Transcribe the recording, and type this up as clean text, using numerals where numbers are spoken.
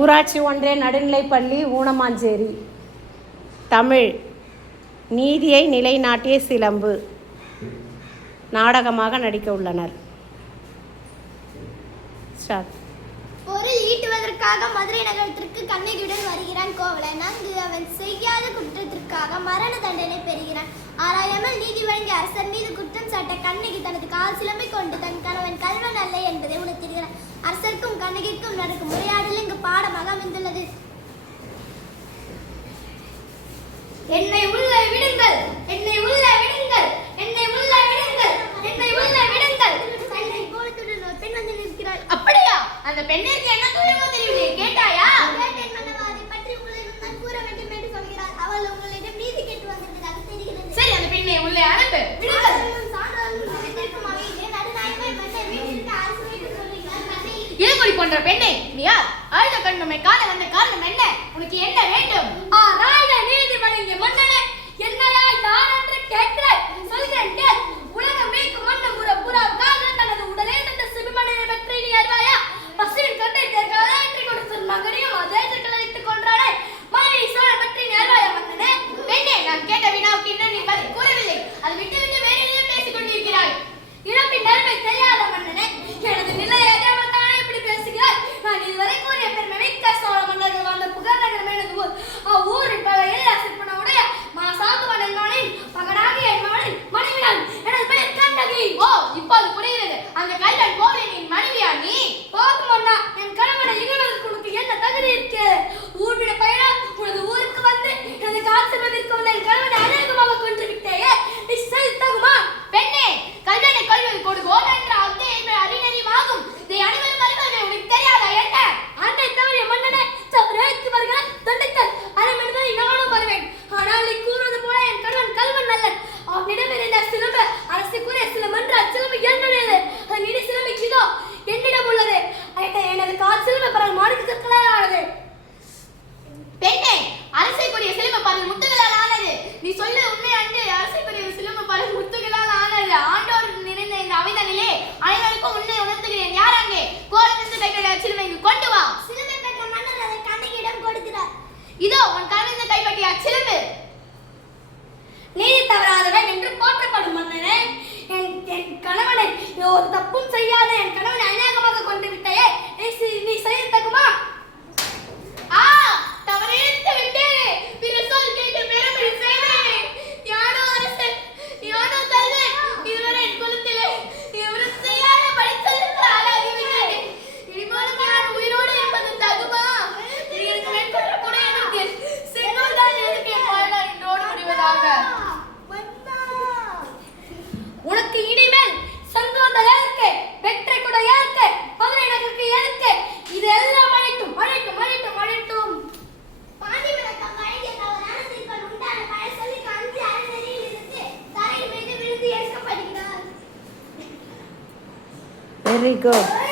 ஊராட்சி ஒன்றிய நடுநிலைப்பள்ளி ஊனமாஞ்சேரி. தமிழ். நீதியை நிலைநாட்டிய சிலம்பு நாடகமாக நடிக்க உள்ளனர். பொருள் ஈட்டுவதற்காக மதுரை நகரத்திற்கு கண்ணகியுடன் வருகிறான் கோவலன். அங்கு அவன் செய்யாத குற்றத்திற்காக மரண தண்டனை பெறுகிறான். 6000 ml நீதி வழங்கிய அரசர் மீது குற்றம் சாட்ட கண்ணகி தனது கால் சிலம்பை கொண்டு தன் கணவன் கல்வன் அல்ல என்பதை உணர்த்துகிறார். அரசருக்கும் கண்ணகிக்கும் நடக்கும் உரையாடல் இங்கு பாடமாக அமைந்துள்ளது. என்னை உள்ள விடுங்கள், என்னை உள்ள விடுங்கள், என்னை உள்ள விடுங்கள், என்னை உள்ள விடுங்கள். கண்ணை கோலத்துடன் ஒரு பெண் வந்து நிற்கிறாள். அப்படியா? அந்த பெண்ணிற்கு என்ன துயரமோ தெரியவில்லை, கேட்டாயா? கேட்டேன் மன்னவா, அதை பற்றி உங்களிடம் நான் கூற வேண்டும் என்று சொல்கிறார். அவள் உங்களிடம் நீதி கேட்டு வந்திருந்ததாக தெரிகிறது. சரி, அந்த பெண்ணை உள்ளே அனுப்பு. விடுங்கள். ஏகுடி போன்ற பெண்ணை நீ யார்? அழுத கண் நம்மை காண வந்த காரணம் என்ன? உனக்கு என்ன வேண்டும்? ராஜ நீதி வழங்கிய மன்னனே, என்னையா யார் என்று கேட்கிறாய்? சொல்கிறேன் கேள். உலகம் மீட்கும் மன்ன புறாவுக்காக தனது உடலே தந்த சிபிமணியை பற்றி நீ அறிவாயா? பசுவின் கட்டை தேர்க்காத என்று கொடுத்த மகனையும் அதே இட்டுக் கொன்றானே, மகனை சோழ பற்றி நீ அறிவாயா மன்னனே? பெண்ணே, நான் கேட்ட வினாவுக்கு இன்னும் நீ பதில் கூறவில்லை. அதை விட்டு விட்டு வேறு எதுவும் பேசிக் கொண்டிருக்கிறாய். இழப்பின் நன்மை தெரியாத மன்னனே, எனது நிலையை ஏமாத்தானே இப்படி பேசுகிறாய்? நான் இதுவரை கூறிய பெருமை மிக்க சோழ மன்னர்கள் வாழ்ந்த புகழ் நகரம் எனது ஊர். ஊரின் பல எல்லா சிற்பனுடைய மாசாத்துவன் என்பவனின் மகனாகிய என் மகனின் மனைவிதான் எனது பெயர் கண்ணகி. ஓ, இப்போது புரிகிறது. அந்த கல்வன் கோவலனின் மனைவியா நீ? போதும் அண்ணா, என் கணவனை இகழ்வதற்கு உனக்கு என்ன தகுதி இருக்கு? ஊர்விட பயணம் உனது ஊருக்கு வந்து எனது காசுமதிற்கு வந்த என் கணவனை அநேகமாக கொன்று விட்டேயே, நீ செய்து தகுமா? பெண்ணே, கல்வனை கொள்வது கொடுவோம் என்ற அத்தை என்ற அறிநறிவாகும். இதை அனைவரும் அறிவார்கள். உனக்கு தெரியாதா என்ன? அன்னை தவறிய மன்னனை தவறேற்று வருகிற தண்டித்தல் அரை மனிதனை நானும் வருவேன். ஆனால் நீ கூறுவது போல என் கணவன் கல்வன் நல்லன். அவனிடம் இருந்த சிலம்பு அரசு கூறிய சிலம்பு என்று அச்சிலம்பு என்னுடையது. அதன் இடி சிலம்பு இதோ என்னிடம் உள்ளது. எனது கால் சிலம்பு பரல் மாணிக்க கற்களால் ஆனது. பெண்ணே, அரசைக்குரிய சிலம்பு பரல் முத்துகளால் ஆனது. நீ சொல்ல உண்மை அன்று. அரசைக்குரிய சிலம்பு பரல் முத்துகளால் ஆனது. ஆண்டோர் நிறைந்த இந்த அவைதனிலே அனைவருக்கும் உன்னை உணர்த்துகிறேன். யார் அங்கே? கோலமிருந்து கைப்பற்றிய சிலம்பை இங்கு கொண்டு வா. சிலம்பை பெற்ற மன்னர் அதை கண்ணகியிடம் கொடுக்கிறார். இதோ உன் கணவனிருந்து கைப்பற்றிய சிலம்பு. நீதி தவறாதவன் என்று போற்றப்படும் மன்னனே, என் கணவனை ஒரு தப்பும் செய்யாத என் கணவனை அநேகமாக கொண்டு விட்டாயே, நீ செய்ய தகுமா? தவறித்து விட்டேனே. பிற சொல் கேட்டு பெருமை செய்தேனே. யானோ அரசன், யானோ கல்வன், இதுவரை என் குலத்திலே எவரும் செய்யாத படித்தலுக்கு ஆளாகிவிட்டேன். இனிமேல் நான் உயிரோடு என்பது தகுமா? நீ எனக்கு வெண்கொற்ற கூட எனக்கு செங்கோல் தான் எதுக்கு என் வாழ்நாள் என்றோடு முடிவதாக. உனக்கு இனிமேல் சங்கோதல் ஏற்க, வெற்றி கூட ஏற்க, மதுரை நகருக்கு ஏற்க, இது எல்லாம் அழைட்டும் அழைட்டும் அழைட்டும் அழைட்டும். பாண்டிவரக்கம் வழங்கிய தவறான சிற்பல் உண்டான பழைய சொல்லிக்கு அஞ்சு அறநெறியில் இருந்து தரையில் மீது விழுந்து ஏற்கப்படுகிறார். Very good.